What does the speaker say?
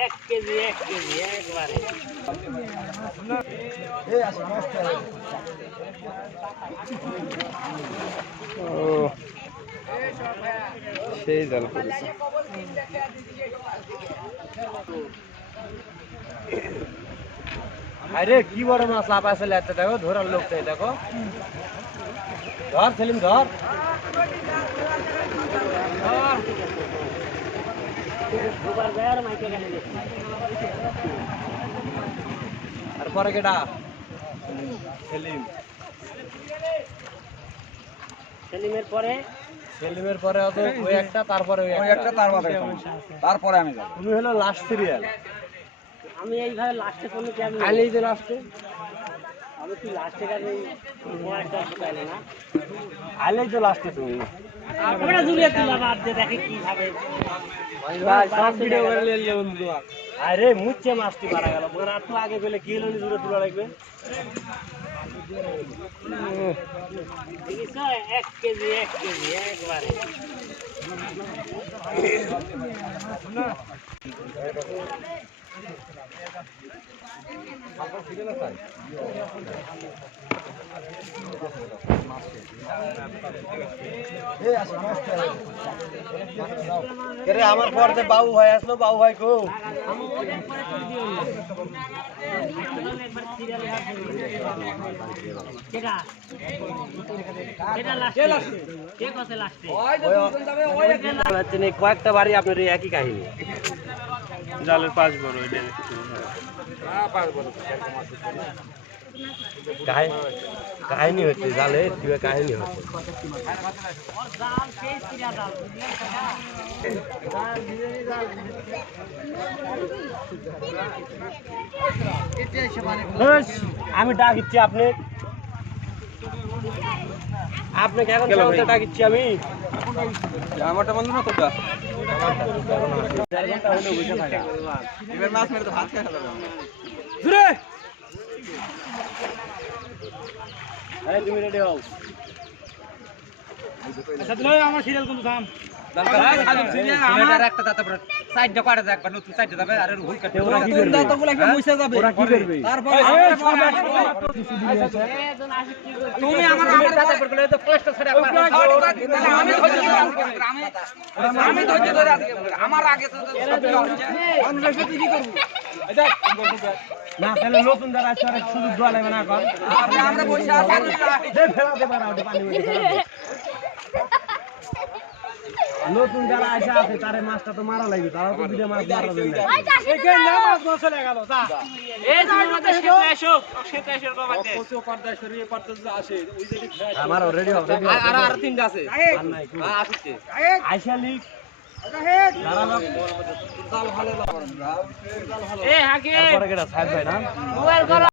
এক কেজি এক কেজি একবারে ও সেই জাল করেছে আরে কি বড় মাছ লাভ আছে লেতে দেখো ধরার লোক চাই দেখো ধর সেলিম ধর দুবার যায় আর মাইকে পরে কেটা সেলিম। সেলিমের পরে? সেলিমের পরে হতো ওই একটা তারপরে ওই একটা। তার মাথায় তারপরে আমি যাব। তুমি হলো লাস্ট সিরিয়াল আমি এইভাবে লাস্টে কোনো কি আমি আইলেই যে লাস্টে আমি কি লাস্টে গেলে না। আইলেই তো লাস্টে তুমি। ওটা জুড়িয়ে তুলা বাদ দিয়ে দেখে কীভাবে ভাই সব ভিডিও করে নিয়ে বন্ধু। আরে মুচ্ছে মাছটি মারা গেল। বড় তো আগে পেলে কি হলো? দূরে তুলা রাখবে। এক কেজি এক কেজি একবারে। আমার পর বাবু ভাই আসলো বাবু ভাই কো? কয়েকটা বাড়ি আপনার এই একই কাহিনী জালের পাঁচ বড় এটা কাহি- কাহিনী হচ্ছে জালে দিবে কাহিনী হচ্ছে আমি ডাকিচ্ছি আপনি। আপনাকে এখন চলতে ডাকিচ্ছি আমি। আমারটা বন্ধু না থাকা। এবার মাছ মেরে তো ভাত খাওয়া যাবে জুড়ে তুমি রেডি হও। আমার সিরিয়াল কিন্তু থাম। ওরা কি করবে? ওরা কি করবে? একজন আসে। কি করবে? তুমি আমার আগে তো না তাহলে নতুন যারা আছে সুযোগ দেওয়া লাগবে না এখন। আমরা বসে আছি। ফেলাতে পারা পানি মধ্যে ফেলাতে। নতুন যারা আসে আছে তারে মাছটা তো মারা লাগবে তারা তো দুটো মাছ মারা যাবে না এই তুমি আমাদের ক্ষেত্রে এসো। ক্ষেত্রে এসো বাবা আমার অলরেডি আর আর তিনটা আছে। আর নাই আইসা লিক এ হাকে পরে কেটা সাইড ভাই না? মোবাইল করো।